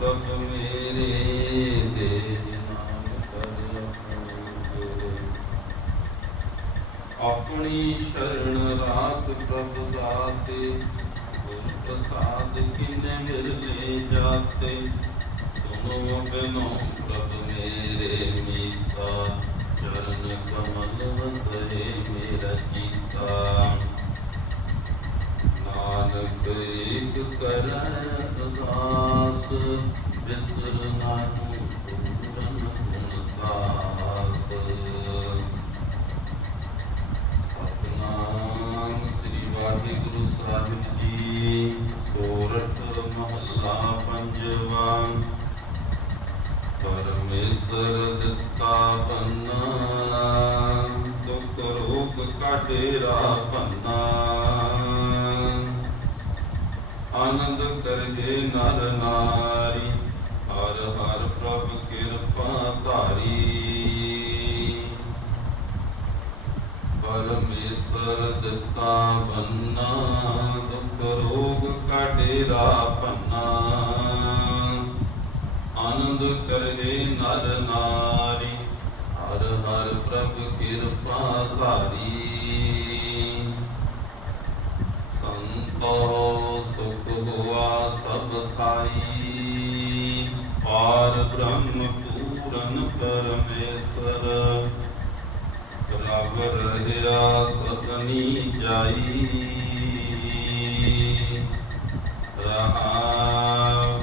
ਦੁਖ ਮੇਰੇ ਤੇ ਆਪਣੀ ਸ਼ਰਨ ਰਾਖ ਪ੍ਰਭ ਦਾਤੇ, ਗੁਰ ਪ੍ਰਸਾਦ ਕਿਨੇ ਮਿਰਲੇ ਜਾਤੇ। ਸੁਨੋ ਬਿਨੋ ਪ੍ਰਭ ਮੇਰੇ ਮੀਤਾ ਚਰਨ ਕਮਲ ਵਸੈ ਮੇਰਾ ਚੀਤਾ। ਨਾਨਕ ਏਕ ਕਰੈ ਅਰਦਾਸ ਬਿਸਰ ਨਾਹੀ ਪੂਰਨ ਦਾਸ ਸਤਨਾਮ ਸ੍ਰੀ ਵਾਹਿਗੁਰੂ ਸਾਹਿਬ ਜੀ ਸੋਰਠ ਮਹੱਲਾ ਪੰਜਵਾ ਪਰਮੇਸ਼ਰ ਦਿੱਤਾ ਬੰਨਾ ਦੁਖ ਰੋਗ ਕਾਟੇਰਾ ਪੰਨਾ। ਆਨੰਦ ਕਰਗੇ ਨਰ ਨਾਰੀ, ਹਰ ਹਰ ਪ੍ਰਭ ਕਿਰਪਾ ਧਾਰੀ। ਪਰਮੇਸ਼ਰ ਦਿੱਤਾ ਬੰਨਾ, ਦੁਖ ਰੋਗ ਕਾਟੇਰਾ ਪੰਨਾ। ਆਨੰਦ ਕਰਗੇ ਨਰ ਨਾਰੀ ਸਭ ਪਾਰ ਬ੍ਰਹਮ ਪੂਰਨ ਪਰਮੇਸ਼ਰ ਰਬ ਰਹਿਆ ਸਤਨੀ ਜਾਈ ਰਹਾ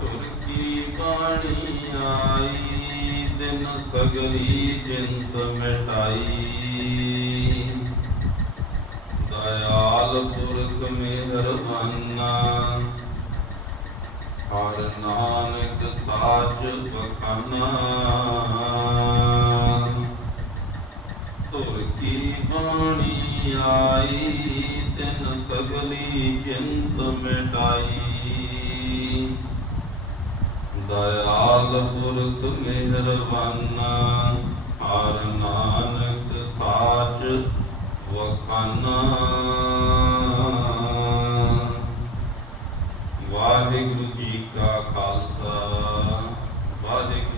ਤੁਰਕੀ ਬਾਣੀ ਆਈ ਦਿਨ ਸਗਰੀ ਜਿੰਤ ਮਿਟਾਈ ਦਇਆਲ ਪੁਰਖ ਮਿਹਰਬਾਨਾ ਹਰ ਨਾਨਕ ਸਾਚ ਬਖਾਨਾ ਤੁਰ ਕੀ ਬਾਣੀ ਆਈ, ਤਿਨ ਸਗਲੀ ਚਿੰਤ ਮਿਟਾਈ। ਦਇਆਲ ਪੁਰਖ ਮਿਹਰਬਾਨਾ। ਖਾਲਸਾ ਵਾਹਿਗੁਰੂ